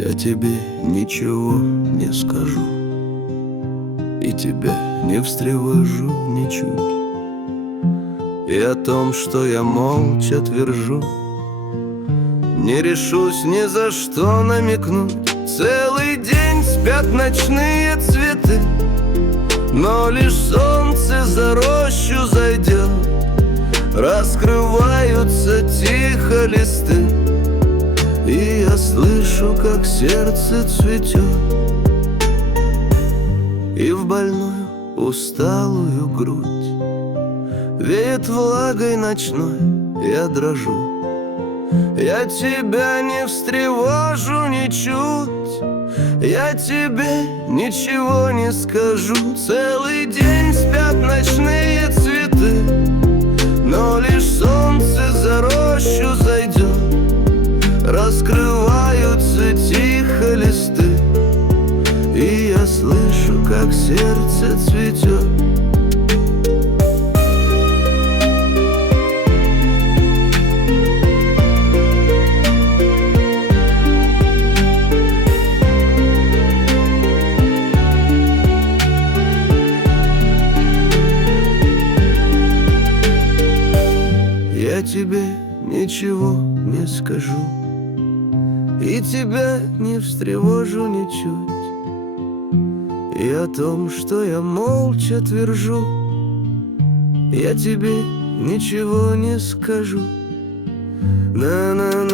Я тебе ничего не скажу, и тебя не встревожу ничуть. И о том, что я молча твержу, не решусь ни за что намекнуть. Целый день спят ночные цветы, но лишь солнце за рощу зайдет, раскрываются тихо листы, и я слышу, как сердце цветет. И в больную усталую грудь веет влагой ночной, я дрожу. Я тебя не встревожу ничуть, я тебе ничего не скажу. Целый день спят ночные цветы, но лишь солнце за рощу зайдет, раскрываются тихо листы, и я слышу, как сердце цветет. Я тебе ничего не скажу, и тебя не встревожу ничуть. И о том, что я молча твержу, я тебе ничего не скажу. На-на-на.